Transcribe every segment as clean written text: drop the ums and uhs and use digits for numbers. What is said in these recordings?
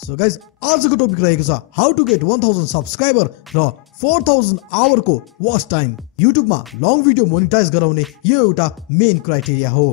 So guys आजको topic रहेको छ हाउ टु गेट 1000 सब्सक्राइबर र 4000 आवर को वाच टाइम। युट्युबमा लङ भिडियो मोनिटाइज गराउने यो एउटा मेन क्राइटेरिया हो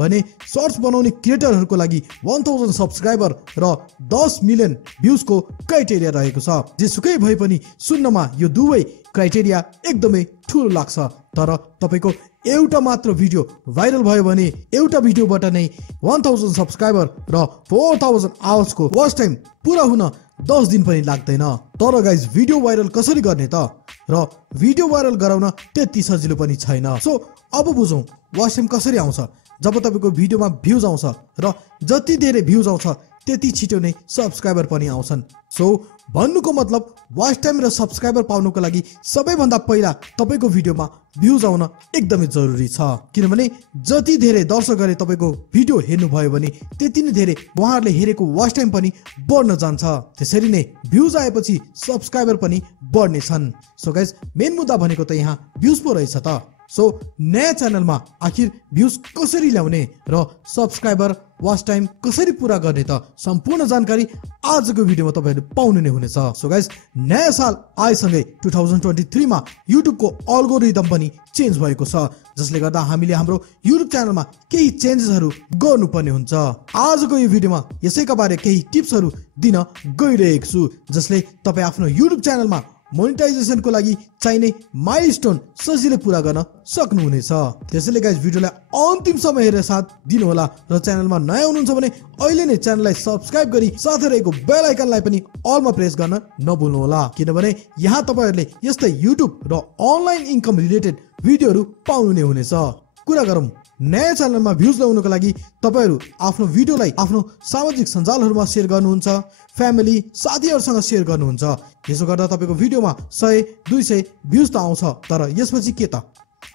भने सर्ट्स बनाउने क्रिएटरहरूको लागि 1000 सब्सक्राइबर र 10 मिलियन भ्युज को क्राइटेरिया रहेको छ। जेसुकै भए पनि सुन्नमा यो दुवै क्राइटेरिया एकदमै ठुलो लाग्छ, तर तपाईको एउटा मात्र भिडियो भाइरल भयो भने एउटा भिडियोबाट नै 1000 सब्सक्राइबर र 4000 आवर्स को वाच टाइम पूरा हुन 10 दिन पनि लाग्दैन। तर गाइज भिडियो भाइरल कसरी गर्ने त, र भिडियो भाइरल गराउन त्यति सजिलो पनि छैन। सो अब बुझौं वाच टाइम कसरी आउँछ। जब तपाईको भिडियोमा भ्युज आउँछ र जति धेरै भ्युज आउँछ त्यति छिटो नै सब्सक्राइबर पनि आउँछन्। सो भन्नुको मतलब वाच टाइम र सब्सक्राइबर पाउनुको लागि सबैभन्दा पहिला तपाईको भिडियोमा भ्युज आउन एकदमै जरुरी छ, किनभने जति धेरै दर्शकहरूले तपाईको भिडियो हेर्नु भयो भने त्यति नै धेरै उहाँहरूले हेरेको वाच टाइम पनि बढ्न जान्छ। त्यसरी नै भ्युज आएपछि सब्सक्राइबर पनि बढ्ने छन्। सो गाइज मेन मुद्दा भनेको त यहाँ भ्युज पो रहेछ त। सो नयाँ च्यानलमा आखिर भ्युज कसरी ल्याउने र सब्सक्राइबर वाच टाइम कसरी पूरा गर्ने त सम्पूर्ण जानकारी आजको भिडियोमा तपाईहरुले पाउनु नै हुनेछ। सो गाइज नयाँ साल आएसँगै 2023 मा युट्युबको अल्गोरिदम पनि चेन्ज भएको छ, जसले गर्दा हामीले हाम्रो युट्युब च्यानलमा केही चेन्जेसहरु गर्नुपर्ने हुन्छ। आजको यो भिडियोमा यसैका बारे केही टिप्सहरु दिन गइरहेको छु, जसले तपाई आफ्नो युट्युब च्यानलमा मोनेटाइजेसन को लागि चाहिने माइलस्टोन सजिलै पूरा गर्न सक्नुहुनेछ। त्यसैले गाइस भिडियोलाई अन्तिमसम्म हेरेर साथ दिनु होला र च्यानलमा नयाँ हुनुहुन्छ भने अहिले नै च्यानललाई सब्स्क्राइब गरी साथै रहेको बेल आइकनलाई पनि अलमा प्रेस गर्न नभुल्नु होला, किनभने यहाँ तपाईहरुले यस्तै युट्युब र अनलाइन इन्कम रिलेटेड भिडियोहरु पाउनु नै हुनेछ। कुरा गरौँ नयाँ च्यानलमा भ्युज ल्याउनको लागि तपाईहरु आफ्नो भिडियोलाई आफ्नो सामाजिक सञ्जालहरुमा शेयर गर्नुहुन्छ, फ्यामिली साथीहरुसँग शेयर गर्नुहुन्छ। यसो गर्दा तपाईको भिडियोमा 100-200 भ्युज त आउँछ, तर यसपछि के त?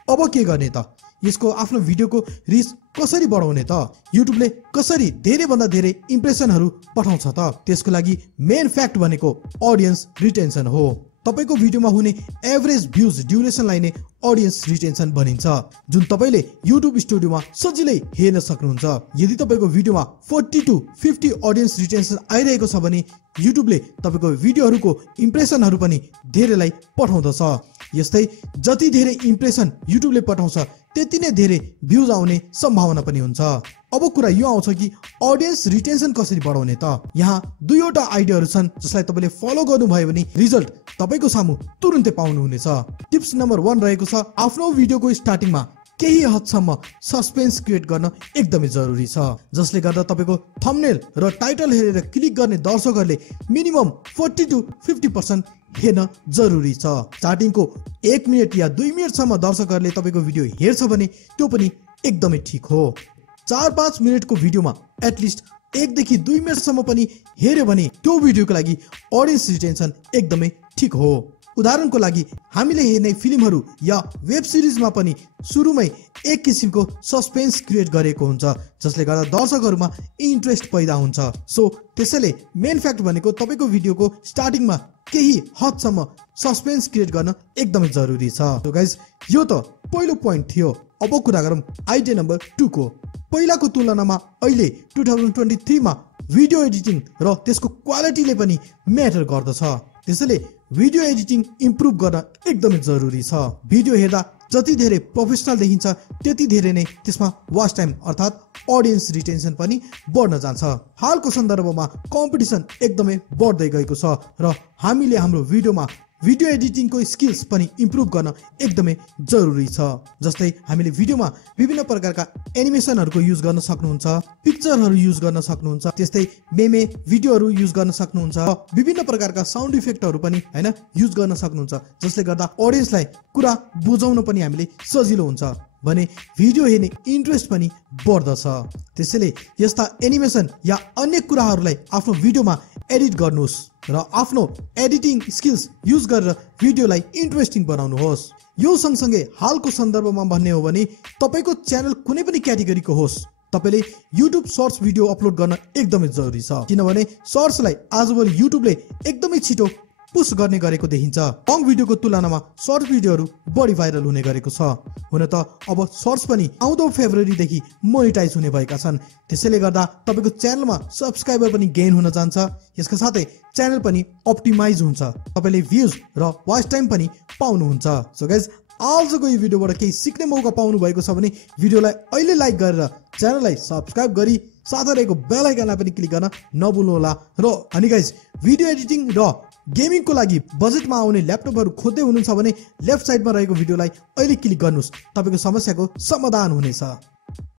अब के गर्ने त? यसको आफ्नो भिडियोको रिच कसरी बढाउने त? युट्युबले कसरी धेरै भन्दा धेरै इम्प्रेसनहरु पठाउँछ त? त्यसको लागि मेन फ्याक्ट भनेको ऑडियन्स रिटेन्सन हो। तपाईको भिडियोमा हुने एभरेज भ्युज ड्युरेसनलाई नै ऑडियन्स रिटेन्सन भनिन्छ, जुन तपाईले युट्युब स्टुडियोमा सजिलै हेर्न सक्नुहुन्छ। यदि तपाईको भिडियोमा 40 to 50 ऑडियन्स रिटेन्सन आइरहेको छ भने युट्युबले तपाईको भिडियोहरुको इम्प्रेसनहरु पनि धेरैलाई पठाउँदछ। यस्तै जति धेरै इम्प्रेसन युट्युबले पठाउँछ त्यति नै धेरै भ्युज आउने सम्भावना पनि हुन्छ। अब कुरा यो आउँछ कि ऑडियन्स रिटेन्सन कसरी बढाउने त? यहाँ दुईवटा आइडियाहरु छन् जसलाई तपाईले फलो गर्नुभयो भने रिजल्ट तपाईको सामु तुरुन्तै पाउनुहुनेछ। टिप्स नम्बर 1 रहेको छ आफ्नो भिडियोको स्टार्टिङमा केही हदसम्म सस्पेन्स क्रिएट गर्न एकदमै जरुरी छ, जसले गर्दा तपाईको थम्बनेल र टाइटल हेरेर क्लिक गर्ने दर्शकहरूले मिनिमम 40 to 50% हेर्न जरुरी छ। स्टार्टिङको 1 मिनेट या 2 मिनेटसम्म दर्शकहरूले तपाईको भिडियो हेर्छ भने त्यो पनि एकदमै ठीक हो। 4-5 मिनेटको भिडियोमा एटलिस्ट 1 देखि 2 मिनेटसम्म पनि हेर्यो भने त्यो भिडियोको लागि ऑडियन्स रिटेन्सन एकदमै ठीक हो। उदाहरणको लागि हामीले हेर्ने फिल्महरु या वेब सिरिजमा पनि सुरुमै एक किसिमको सस्पेन्स क्रिएट गरेको हुन्छ, जसले गर्दा दर्शकहरुमा इन्ट्रेस्ट पैदा हुन्छ। सो त्यसैले मेन फ्याक्ट भनेको तपाईको भिडियोको स्टार्टिङमा केही हदसम्म सस्पेन्स क्रिएट गर्न एकदमै जरुरी छ। सो गाइज यो त पहिलो पोइन्ट थियो। अब कुरा गरौँ आइडिया नम्बर 2 को। पहिलाको तुलनामा अहिले 2023 मा भिडियो एडिटिङ र त्यसको क्वालिटीले पनि म्याटर गर्दछ। त्यसैले भिडियो एडिटिङ इम्प्रुभ गर्न एकदमै जरुरी छ। भिडियो हेर्दा जति धेरै प्रोफेसनल देखिन्छ त्यति धेरै नै त्यसमा वाच टाइम अर्थात ऑडियन्स रिटेन्सन पनि बढ्न जान्छ। हालको सन्दर्भमा कम्पिटिसन एकदमै बढ्दै गएको छ र हामीले हाम्रो भिडियोमा भिडियो एडिटिङको स्किल्स पनि इम्प्रुभ गर्न एकदमै जरुरी छ। जस्तै हामीले भिडियोमा विभिन्न प्रकारका एनिमेसनहरुको युज गर्न सक्नुहुन्छ, पिक्चरहरु युज गर्न सक्नुहुन्छ, त्यस्तै मेमे भिडियोहरु युज गर्न सक्नुहुन्छ, विभिन्न प्रकारका साउन्ड इफेक्टहरु पनि हैन युज गर्न सक्नुहुन्छ, जसले गर्दा ऑडियन्सलाई कुरा बुझाउन पनि हामीले सजिलो हुन्छ भने भिडियो हेर्ने इन्ट्रेस्ट पनि बढ्दछ। त्यसैले यस्ता एनिमेसन या अन्य कुराहरुलाई आफ्नो भिडियोमा एडिट गर्नुहोस् र आफ्नो एडिटिङ स्किल्स युज गरेर भिडियोलाई इन्ट्रेस्टिङ बनाउनुहोस्। यो सँगसँगै हालको सन्दर्भमा भन्ने हो भने तपाईको च्यानल कुनै पनि क्याटेगोरीको होस्, तपाईले युट्युब सर्ट्स भिडियो अपलोड गर्न एकदमै जरुरी छ, किनभने सर्ट्सलाई आजभोलि युट्युबले एकदमै छिटो पुश गर्ने गरेको देखिन्छ। लङ भिडियोको तुलनामा सर्ट भिडियोहरू बढी भाइरल हुने गरेको छ। हुन त अब सर्ट्स पनि आउँदो फेब्रुअरीदेखि मोनिटाइज हुने भएका छन्। त्यसैले गर्दा तपाईको च्यानलमा सब्स्क्राइबर पनि गेन हुन जान्छ। यसका साथै च्यानल पनि अप्टिमाइज हुन्छ। तपाईले भ्युज र वाच टाइम पनि पाउनुहुन्छ। सो गाइज आजको यो भिडियोबाट केही सिक्ने मौका पाउनु भएको छ भने भिडियोलाई अहिले लाइक गरेर च्यानललाई सब्स्क्राइब गरी साथै रहेको बेल आइकनलाई पनि क्लिक गर्न नभुल्नु होला। र अनि गाइज भिडियो एडिटिङ र गेमिङको लागि बजेटमा आउने ल्यापटपहरू खोज्दै हुनुहुन्छ भने लेफ्ट साइडमा रहेको भिडियोलाई अहिले क्लिक गर्नुहोस्। तपाईको समस्याको समाधान हुनेछ।